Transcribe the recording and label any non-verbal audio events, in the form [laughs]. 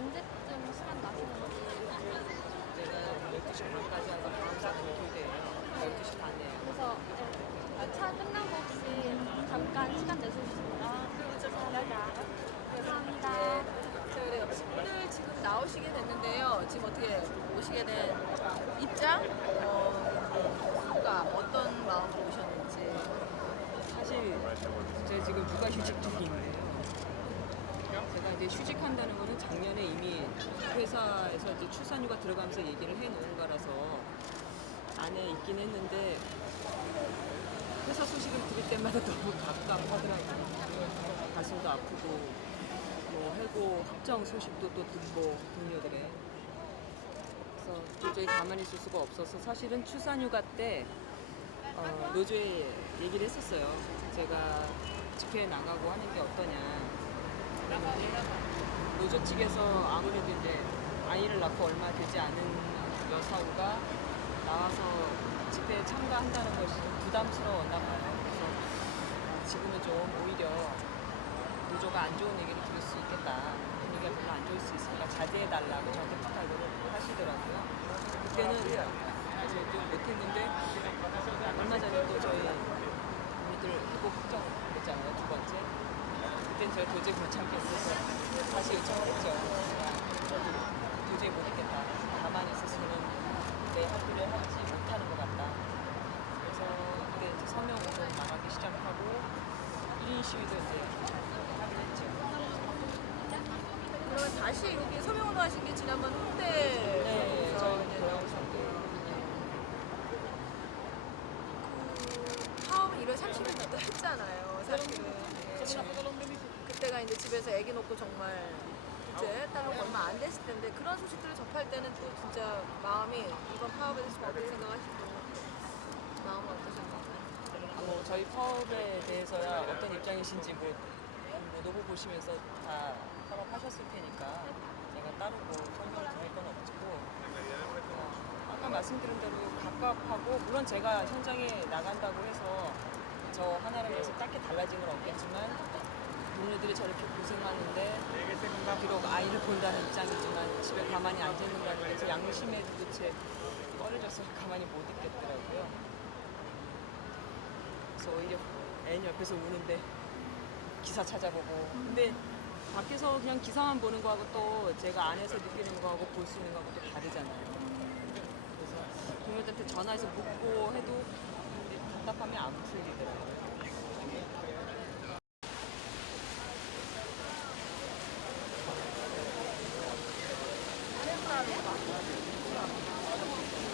언제쯤 시간 나시는지 제가 12시 반까지 하고 다음 사람 교대예요. 12시 반에. 그래서 네. 차 끝나고 혹시 잠깐 시간 내주실 수 있나요? 감사합니다. 자, 그래요. 오늘 지금 나오시게 됐는데요. 지금 어떻게 오시게 된 입장? 어, 뭔가 어떤 마음으로 오셨는지. 사실 제가 지금 육아휴직 중인데요. 제가 이제 휴직한다는 거는 작년에 이미 회사에서 이제 출산휴가 들어가면서 얘기를 해놓은 거라서 안에 있긴 했는데 회사 소식을 들을 때마다 [laughs] 너무 갑갑하더라고요. 가슴도 아프고 뭐 해고 확정 소식도 또 듣고 동료들의 그래서 도저히 가만히 있을 수가 없어서 사실은 출산휴가 때 어, 노조에 얘기를 했었어요. 제가 집회에 나가고 하는 게 어떠냐. 노조 측에서 아무래도 이제 아이를 낳고 얼마 되지 않은 여사우가 나와서 집회에 참가한다는 것이 부담스러웠나 봐요. 그래서 어, 지금은 좀 오히려 노조가 안 좋은 얘기를 들을 수 있겠다. 분위기가 별로 안 좋을 수 있으니까 자제해달라고 저한테 부탁을 하시더라고요. 그때는 좀 못했는데 얼마 전에 또 저희 우리들 해고 확정했잖아요 두 번째 그땐 제가 도저히 못 참겠어서 다시 요청을 했죠 도저히 못했겠다 가만히 있었으면 내 학교를 하지 못하는 것 같다 그래서 그때 이제 서명으로 나가기 시작하고 1인 시위도 이제 하기로 했죠 그러면 다시 여기 서명운동 하신 게 지난번 홍대. 네 저희 고영상도 그 파업을 1월 30일부터 했잖아요. 사실은. 네. 그때가 이제 집에서 아기 놓고 정말 이제 딸로 얼마 안 됐을 텐데 그런 소식들을 접할 때는 또 진짜 마음이 이번 파업에 대해서 어떻게 생각하시고 마음은 어떠셨나요? 뭐 저희 파업에 대해서야 어떤 입장이신지 뭐, 뭐 노고 보시면서 다 파업하셨을 테니까 제가 따로 뭐 설명을 드릴 건 없고 어, 아까 말씀드린 대로 갑갑하고 물론 제가 현장에 나간다고 해서 저 하나를 위해서 딱히 달라진 건 없겠지만 동료들이 저렇게 고생하는데 비록 아이를 본다는 입장이지만 집에 가만히 앉아 있는다는 게제 양심에 도대체 꺼려져서 [laughs] 가만히 못 있겠더라고요. 그래서 오히려 애는 옆에서 우는데 기사 찾아보고. 근데 밖에서 그냥 기사만 보는 거하고 또 제가 안에서 느끼는 거하고 볼 수 있는 거하고 또 다르잖아요. 그래서 동료들한테 전화해서 묻고 해도 답답함이 안 풀리더라고요